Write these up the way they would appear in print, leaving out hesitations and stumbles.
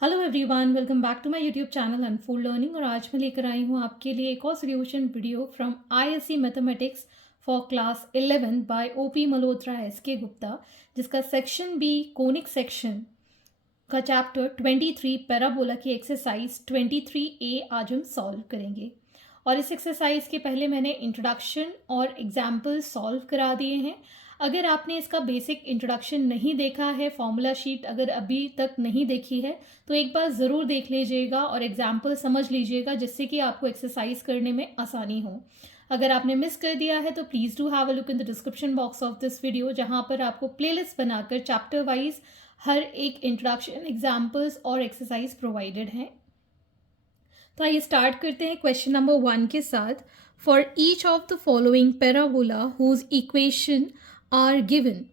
Hello everyone, welcome back to my YouTube channel unfold learning. और आज मैं लेकर आई हूँ आपके लिए एक और solution video from ISC mathematics for class 11 by OP Malhotra SK Gupta, जिसका सेक्शन बी कोनिक सेक्शन का चैप्टर 23 पैराबोला की एक्सरसाइज 23A आज हम सॉल्व करेंगे। और इस एक्सरसाइज के पहले मैंने इंट्रोडक्शन और एग्जाम्पल सॉल्व करा दिए हैं। अगर आपने इसका बेसिक इंट्रोडक्शन नहीं देखा है, फॉर्मूला शीट अगर अभी तक नहीं देखी है, तो एक बार ज़रूर देख लीजिएगा और एग्जाम्पल समझ लीजिएगा, जिससे कि आपको एक्सरसाइज करने में आसानी हो। अगर आपने मिस कर दिया है तो please do have a look in the description box of this video, जहाँ पर आपको प्लेलिस्ट बनाकर चैप्टर वाइज हर एक इंट्रोडक्शन, एग्जाम्पल्स और एक्सरसाइज प्रोवाइडेड हैं। तो आइए स्टार्ट करते हैं क्वेश्चन नंबर 1 के साथ। For each of the following parabola whose equation are given,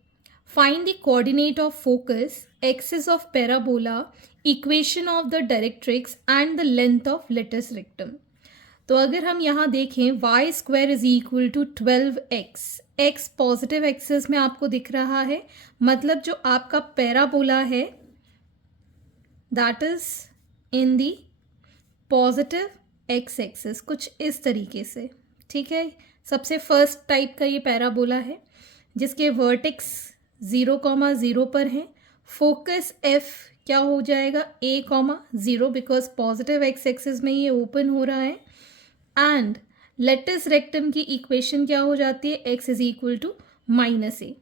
find the coordinate of focus, axis of parabola, equation of the directrix and the length of latus rectum. तो अगर हम यहाँ देखें, y square is equal to 12x, x positive axis में आपको दिख रहा है, मतलब जो आपका पैराबोला है that is in the positive x axis, कुछ इस तरीके से। ठीक है, सबसे फर्स्ट टाइप का ये पैराबोला है जिसके वर्टेक्स 0,0 पर हैं। फोकस एफ क्या हो जाएगा, a,0, because positive x axis में ये ओपन हो रहा है। एंड लेटिस रेक्टम की इक्वेशन क्या हो जाती है, x is equal to -a।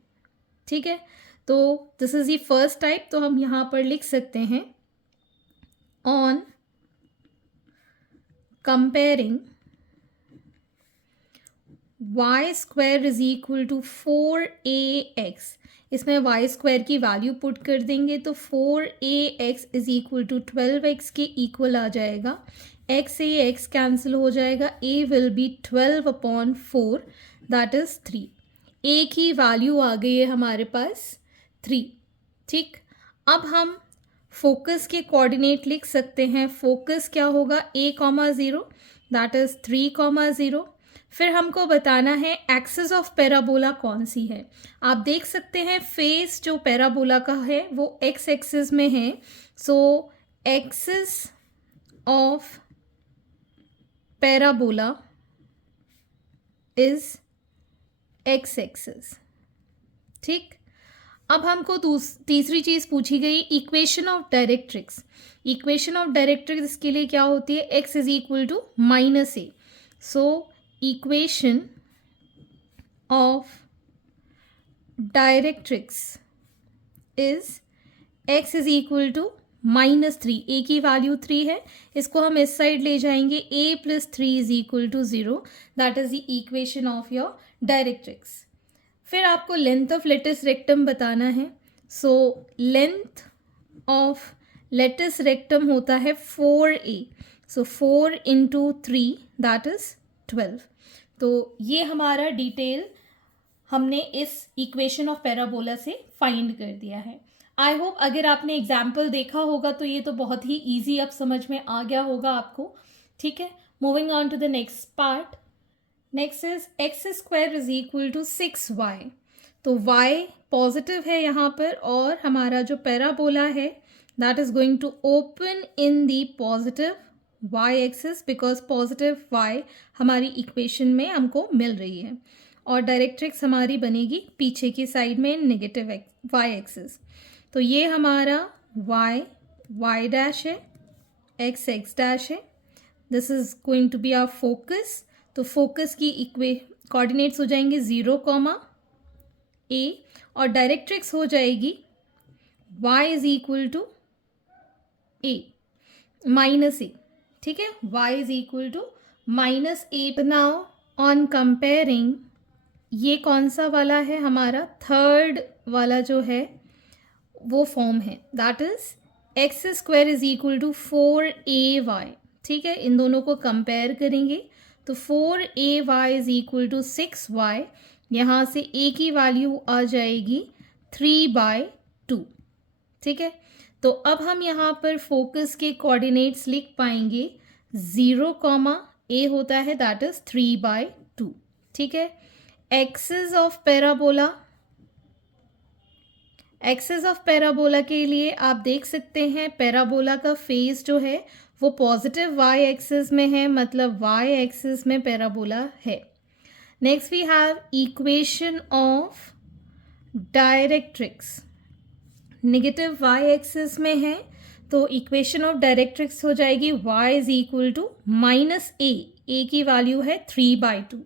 ठीक है, तो this is the first type. तो हम यहाँ पर लिख सकते हैं, on comparing y square is equal to 4ax, इसमें y स्क्वायर की वैल्यू पुट कर देंगे तो 4ax is equal to 12x के इक्वल आ जाएगा। x से x कैंसिल हो जाएगा, a will be 12/4 that is 3। a की वैल्यू आ गई है हमारे पास 3। ठीक, अब हम फोकस के कोऑर्डिनेट लिख सकते हैं। फोकस क्या होगा, a,0 दैट इज 3,0। फिर हमको बताना है एक्सिस ऑफ पैराबोला कौन सी है। आप देख सकते हैं फेस जो पैराबोला का है वो एक्स एक्सिस में है, so axis of parabola is x axis. ठीक, अब हमको तीसरी चीज़ पूछी गई, equation of directrix. Equation of directrix के लिए क्या होती है, x is equal to -a। So equation of directrix is x is equal to -3। a की वैल्यू 3 है, इसको हम इस साइड ले जाएंगे, a + 3 is equal to 0, that is the equation of your directrix. फिर आपको लेंथ ऑफ लेटिस रेक्टम बताना है। So length of latus rectum होता है 4a, सो 4 × 3 दैट इज 12। तो ये हमारा डिटेल हमने इस इक्वेशन ऑफ पैराबोला से फाइंड कर दिया है। आई होप अगर आपने एग्जाम्पल देखा होगा तो ये तो बहुत ही ईजी अब समझ में आ गया होगा आपको। ठीक है, moving on to the next part. Next is x square is equal to 6y। तो y पॉजिटिव है यहाँ पर, और हमारा जो पैराबोला है that is going to open in the positive y axis, because positive y हमारी इक्वेशन में हमको मिल रही है, और डायरेक्ट्रिक्स हमारी बनेगी पीछे की साइड में नेगेटिव y एक्सिस। तो ये हमारा y डैश है, x डैश है। This is going to be our focus. तो फोकस की कोऑर्डिनेट्स हो जाएंगे 0,a, और डायरेक्ट्रिक्स हो जाएगी y is equal to a -a। ठीक है, y is equal to -a। Now on comparing, ये कौन सा वाला है, हमारा थर्ड वाला जो है वो फॉर्म है, that is x square is equal to 4ay। ठीक है, इन दोनों को कंपेयर करेंगे तो 4ay is equal to 6y, यहाँ से a की वैल्यू आ जाएगी 3/2। ठीक है, तो अब हम यहाँ पर फोकस के कोऑर्डिनेट्स लिख पाएंगे, 0,a होता है दैट इज 3/2। ठीक है, axis of parabola, axis of parabola के लिए आप देख सकते हैं पैराबोला का फेस जो है वो पॉजिटिव वाई एक्सिस में है, मतलब वाई एक्सिस में पैराबोला है। Next we have equation of directrix, negative y axis में है, तो इक्वेशन ऑफ डायरेक्ट्रिक्स हो जाएगी y is equal to -a की वैल्यू है 3/2।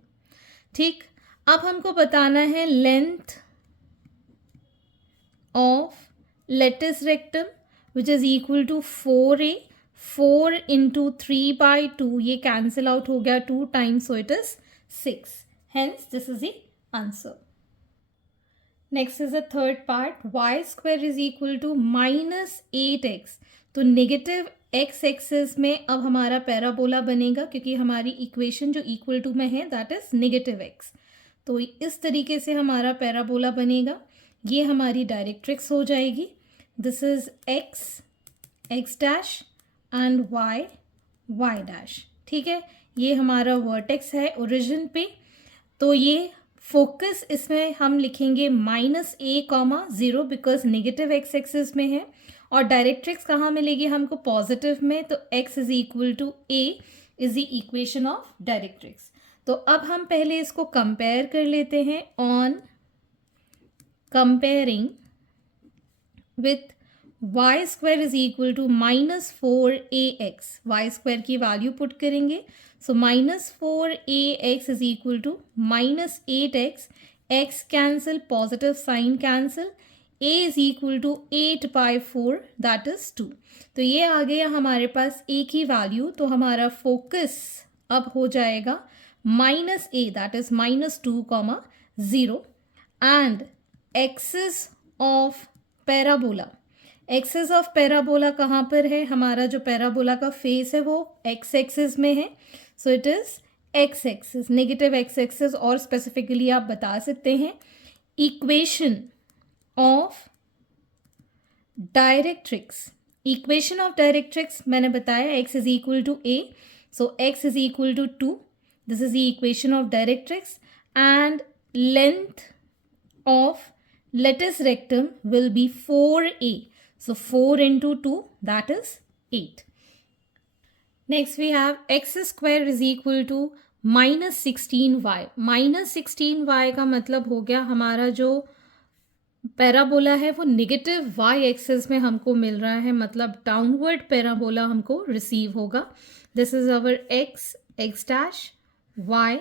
ठीक, अब हमको बताना है length of latus rectum which is equal to 4a, 4 into 3/2, ये कैंसिल आउट हो गया 2 times, so it is 6, hence this is the answer. Next is the third part, y square is equal to -8x, तो negative x axis में अब हमारा parabola बनेगा क्योंकि हमारी इक्वेशन जो इक्वल टू में है दैट इज नेगेटिव x, तो इस तरीके से हमारा पैराबोला बनेगा। ये हमारी डायरेक्ट्रिक्स हो जाएगी, this is x dash and y dash. ठीक है, ये हमारा वर्टेक्स है ओरिजिन पे, तो ये फोकस इसमें हम लिखेंगे -a,0 because negative x axis में है, और डायरेक्ट्रिक्स कहाँ मिलेगी हमको, पॉजिटिव में, तो x is equal to a is the equation of directrix. तो अब हम पहले इसको कंपेयर कर लेते हैं, on comparing with y square is equal to -4ax, y square की वैल्यू पुट करेंगे, so -4ax is equal to -8x, x cancel, positive sign cancel, a is equal to 8/4 that is 2। तो ये आ गया हमारे पास a की value, तो हमारा focus अब हो जाएगा -a that is -2, 0 and axis of parabola, axis of parabola कहाँ पर है, हमारा जो पैराबोला का फेस है वो x एक्सिस में है, so it is x axis, negative x axis, और स्पेसिफिकली आप बता सकते हैं equation of directrix, equation of directrix मैंने बताया x is equal to a, so x is equal to 2, this is the equation of directrix, and length of lattice rectum will be 4a, so 4 into 2 that is 8. Next we have x square is equal to -16y, -16y का मतलब हो गया हमारा जो parabola है वो negative y axis में हमको मिल रहा है, मतलब डाउनवर्ड पैराबोला हमको रिसीव होगा। This is our x dash y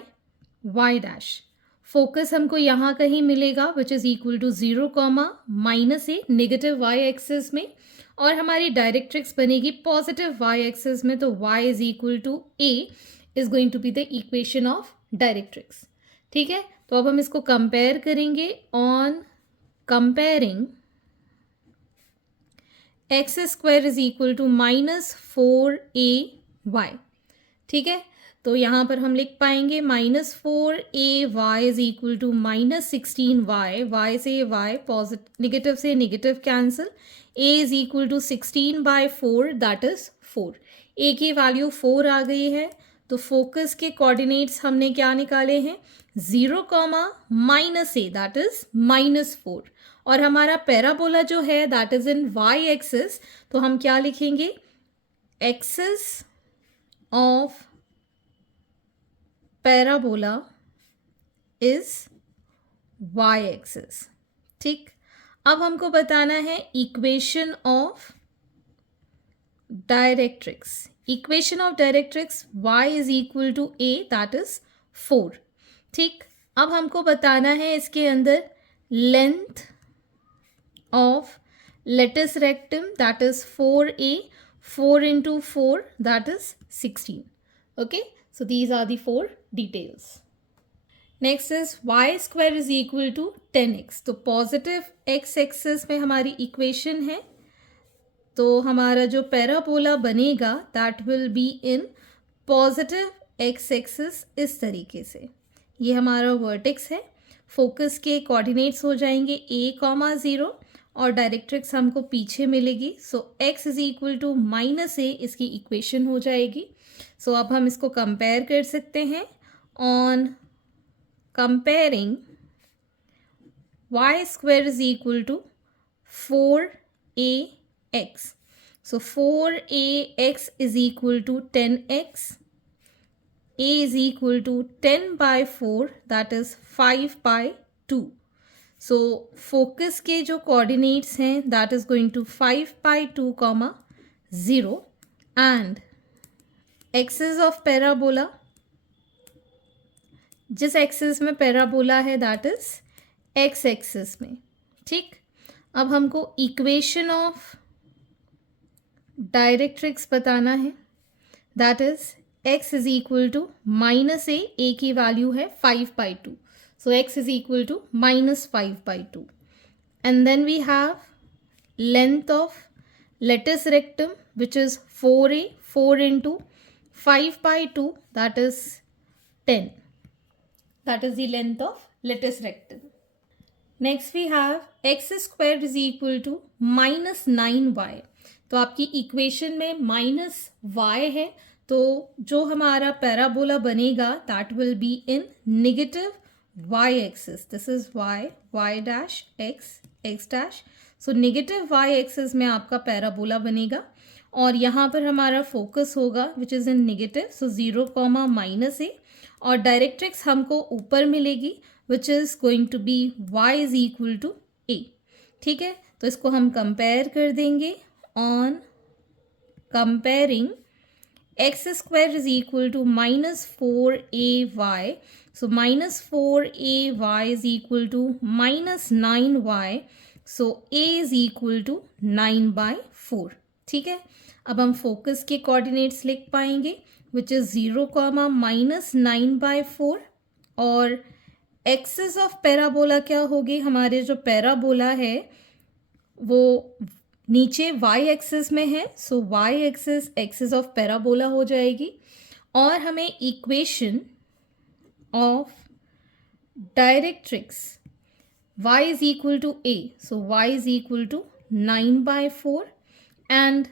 dash, focus हमको यहाँ कहीं मिलेगा which is equal to 0, -a negative y axis में, और हमारी डायरेक्ट्रिक्स बनेगी पॉजिटिव y एक्सिस में, तो y is equal to a is going to be the equation of directrix. ठीक है, तो अब हम इसको कंपेयर करेंगे, on comparing x square is equal to -4ay। ठीक है, तो यहाँ पर हम लिख पाएंगे -4ay is equal to -16y, y से y पॉजिटिव, नेगेटिव से negative cancel, a is equal to 16/4 that is 4, a की वैल्यू 4 आ गई है, तो फोकस के कोऑर्डिनेट्स हमने क्या निकाले हैं, 0, -a दैट इज -4, और हमारा पैराबोला जो है that is in y axis, तो हम क्या लिखेंगे, axis of parabola is y axis. ठीक, अब हमको बताना है equation of directrix, equation of directrix y is equal to a that is 4। ठीक, अब हमको बताना है इसके अंदर length of latus rectum that is 4a, 4 into 4 that is 16. Okay, so these are the 4 details. Next is y square is equal to 10x, तो positive x axis में हमारी इक्वेशन है, तो हमारा जो पैराबोला बनेगा that will be in positive x axis इस तरीके से, ये हमारा वर्टेक्स है, फोकस के कोऑर्डिनेट्स हो जाएंगे a, 0, और डायरेक्ट्रिक्स हमको पीछे मिलेगी, so x is equal to -a इसकी इक्वेशन हो जाएगी। सो अब हम इसको कंपेयर कर सकते हैं, on comparing y square is equal to 4ax. So 4ax is equal to 10x. A is equal to 10 by 4, that is 5 by 2. So focus के जो coordinates हैं that is going to 5 by 2 comma 0 and axis of parabola, जिस axis में parabola है that is x axis में. ठीक, अब हमको इक्वेशन ऑफ डायरेक्ट्रिक्स बताना है that is x is equal to minus a की वैल्यू है 5/2. So x is equal to minus 5/2 and then we have length of latus rectum which is 4a, 4 into 5/2 that is 10. That is the length of lattice rectum. Next we have x squared is equal to minus 9y. तो आपकी equation में minus y है, तो जो हमारा parabola बनेगा that will be in negative y axis. This is y dash x dash. So negative y axis में आपका पैराबोला बनेगा और यहाँ पर हमारा फोकस होगा which is in negative. So 0 comma minus a और डायरेक्ट्रिक्स हमको ऊपर मिलेगी which is going to be y is equal to a. ठीक है, तो इसको हम कंपेयर कर देंगे. On comparing x square is equal to minus 4ay. So minus 4ay is equal to minus 9y. So a is equal to 9/4. ठीक है, अब हम फोकस के कोऑर्डिनेट्स लिख पाएंगे विच इज़ 0 कॉमा माइनस 9/4 और एक्सिस ऑफ पैराबोला क्या होगी. हमारे जो पैराबोला है वो नीचे y एक्सिस में है, so y axis axis of parabola हो जाएगी और हमें equation of directrix y is equal to a. So y is equal to 9/4 and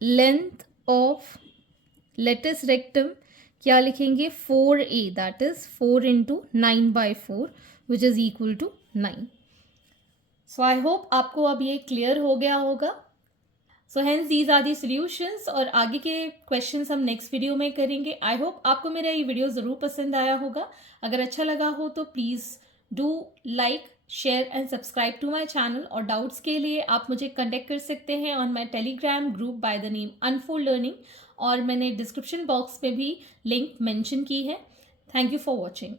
length of latus rectum क्या लिखेंगे 4a, that is 4 into 9/4 which is equal to 9. So I hope आपको अब ये clear हो गया होगा. So hence these are the solutions और आगे के क्वेश्चंस हम नेक्स्ट वीडियो में करेंगे. आई होप आपको मेरा ये वीडियो ज़रूर पसंद आया होगा. अगर अच्छा लगा हो तो please do like, share and subscribe to my channel. और डाउट्स के लिए आप मुझे कनेक्ट कर सकते हैं on my Telegram group by the name unfold learning और मैंने डिस्क्रिप्शन बॉक्स में भी लिंक मेंशन की है. Thank you for watching.